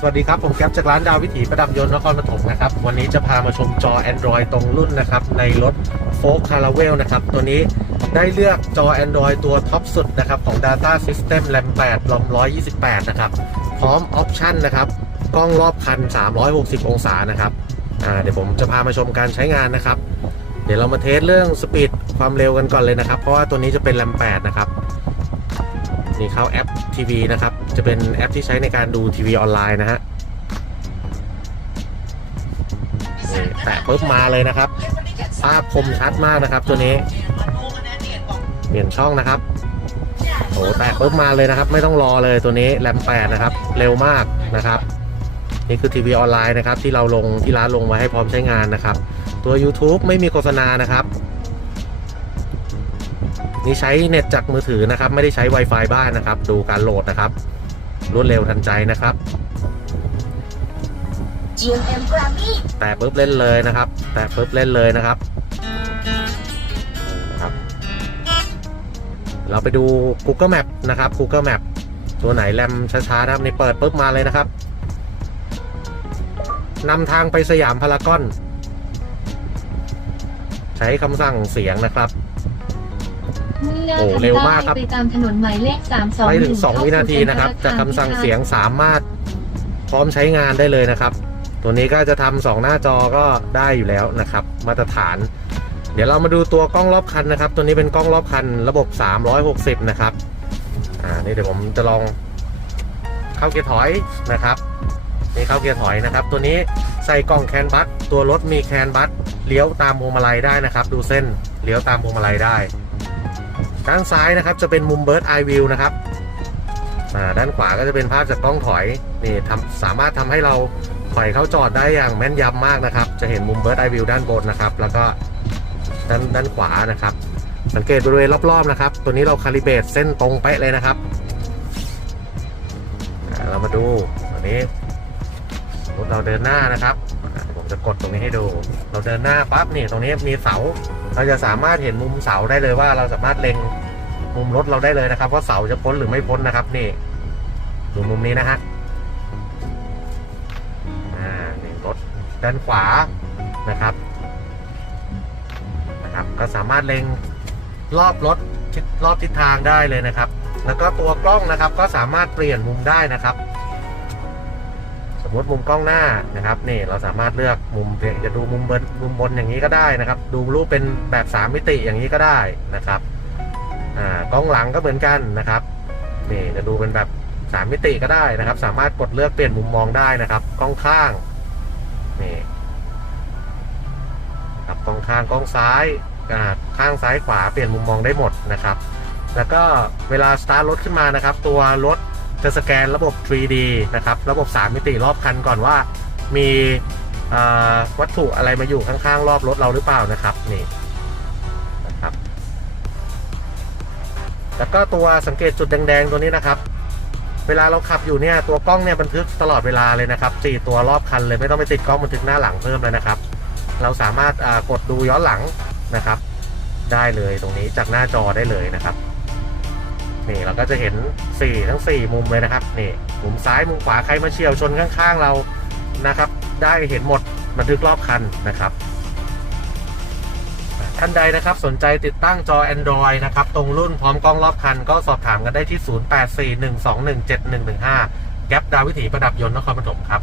สวัสดีครับ ผมแก๊ปจากร้านดาววิถีประดับยนต์นครปฐมนะครับ วันนี้จะพามาชมจอ Android ตรงรุ่นนะครับ ในรถ f o r c a r a v e l นะครับ ตัวนี้ได้เลือกจอ Android ตัวท็อปสุดนะครับ ของ Data System RAM 8 ROM 128 นะครับ พร้อมออปชันนะครับ กล้องรอบคัน 360 องศานะครับเดี๋ยวผมจะพามาชมการใช้งานนะครับ เดี๋ยวเรามาเทสเรื่องสปีดความเร็วกันก่อนเลยนะครับ เพราะว่าตัวนี้จะเป็น RAM 8 นะครับ นี่เข้าแอปทีวีนะครับ จะเป็นแอปที่ใช้ในการดูทีวีออนไลน์นะฮะแตะปุ๊บมาเลยนะครับ ภาพคมชัดมากนะครับ ตัวนี้ เปลี่ยนช่องนะครับโอ้แตะปุ๊บมาเลยนะครับ ไม่ต้องรอเลยตัวนี้แรม8นะครับ เร็วมากนะครับนี่คือทีวีออนไลน์นะครับที่เราลงที่ร้านลงไว้ให้พร้อมใช้งานนะครับ ตัว YouTube ไม่มีโฆษณานะครับ นี่ใช้เน็ตจากมือถือนะครับ ไม่ได้ใช้ Wi-Fi บ้านนะครับ ดูการโหลดนะครับ รวดเร็วทันใจนะครับ GMM Grammy แต่ปุ๊บเล่นเลยนะครับ แต่ปุ๊บเล่นเลยนะครับครับ เราไปดู Google Map นะครับ Google Map ตัวไหนแรมช้าๆนะครับนี่เปิดปุ๊บมาเลยนะครับนำทางไปสยามพารากอน ใช้คำสั่งเสียงนะครับ มุ่งหน้าโอ้ทางเร็วใต้มากครับไปตามถนนหมายเลข3 2ไม่ถึง 2 วินาทีนะครับ จากคำสั่งเสียงสามารถพร้อมใช้งานได้เลยนะครับ ตัวนี้ก็จะทำสองหน้าจอก็ได้อยู่แล้วนะครับ มาตรฐาน เดี๋ยวเรามาดูตัวกล้องรอบคันนะครับ ตัวนี้เป็นกล้องรอบคันระบบ 360 นะครับ อ่า นี่เดี๋ยวผมจะลองเข้าเกียร์ถอยนะครับ นี่เข้าเกียร์ถอยนะครับ ตัวนี้ใส่กล่องแคนบัสตัวรถมีแคนบัสเลี้ยวตามพวงมาลัยได้นะครับ ดูเส้นเลี้ยวตามพวงมาลัยได้ ด้านซ้ายนะครับจะเป็นมุมเบิร์ดไอวิวนะครับด้านขวาก็จะเป็นภาพจากกล้องถอยนี่ทำสามารถทำให้เราถอยเข้าจอดได้อย่างแม่นยำมากนะครับ จะเห็นมุมเบิร์ดไอวิวด้านบนนะครับ แล้วก็ด้านด้านขวานะครับ สังเกตบริเวณรอบๆนะครับ ตัวนี้เราคาลิเบตเส้นตรงเป๊ะเลยนะครับอ่าเรามาดูตัวนี้สมมติเราเดินหน้านะครับ ผมจะกดตรงนี้ให้ดู เราเดินหน้าปั๊บนี่ตรงนี้มีเสา เราจะสามารถเห็นมุมเสาได้เลยว่าเราสามารถเล็ง มุมรถเราได้เลยนะครับว่าเสาจะพ้นหรือไม่พ้นนะครับ นี่ดูมุมนี้นะฮะอ่านี่รถด้านขวานะครับนะครับ ก็สามารถเล็งรอบรถรอบทิศทางได้เลยนะครับ แล้วก็ตัวกล้องนะครับ ก็สามารถเปลี่ยนมุมได้นะครับ สมมติมุมกล้องหน้านะครับ นี่เราสามารถเลือกมุมจะดูมุมบนมุมบนอย่างนี้ก็ได้นะครับ ดูรูปเป็นแบบ3มิติอย่างนี้ก็ได้นะครับ อ่ากล้องหลังก็เหมือนกันนะครับนี่จะดูเป็นแบบ3มิติก็ได้นะครับ สามารถกดเลือกเปลี่ยนมุมมองได้นะครับ กล้องข้างนี่ครับกล้องข้างกล้องซ้ายอ่าข้างซ้ายขวาเปลี่ยนมุมมองได้หมดนะครับ แล้วก็เวลาสตาร์ทรถขึ้นมานะครับ ตัวรถจะสแกนระบบ 3D นะครับ ระบบ 3 มิติรอบคันก่อนว่า มีวัตถุอะไรมาอยู่ข้างๆ รอบรถเราหรือเปล่านะครับนี่ แล้วก็ตัวสังเกตจุดแดงๆตัวนี้นะครับ เวลาเราขับอยู่เนี่ยตัวกล้องเนี่ยบันทึกตลอดเวลาเลยนะครับสี่ตัวรอบคันเลยไม่ต้องไปติดกล้องบันทึกหน้าหลังเพิ่มเลยนะครับ เราสามารถกดดูย้อนหลังนะครับ ได้เลยตรงนี้จากหน้าจอได้เลยนะครับนี่เราก็จะเห็น 4 ทั้ง 4 มุมเลยนะครับนี่มุมซ้ายมุมขวาใครมาเฉียวชนข้างๆเรานะครับ ได้เห็นหมดบันทึกรอบคันนะครับ ท่านใดนะครับสนใจติดตั้งจอ Android นะครับ ตรงรุ่นพร้อมกล้องรอบคัน ก็สอบถามกันได้ที่ 0841217115 แก๊ปดาววิถีประดับยนต์นครปฐมครับ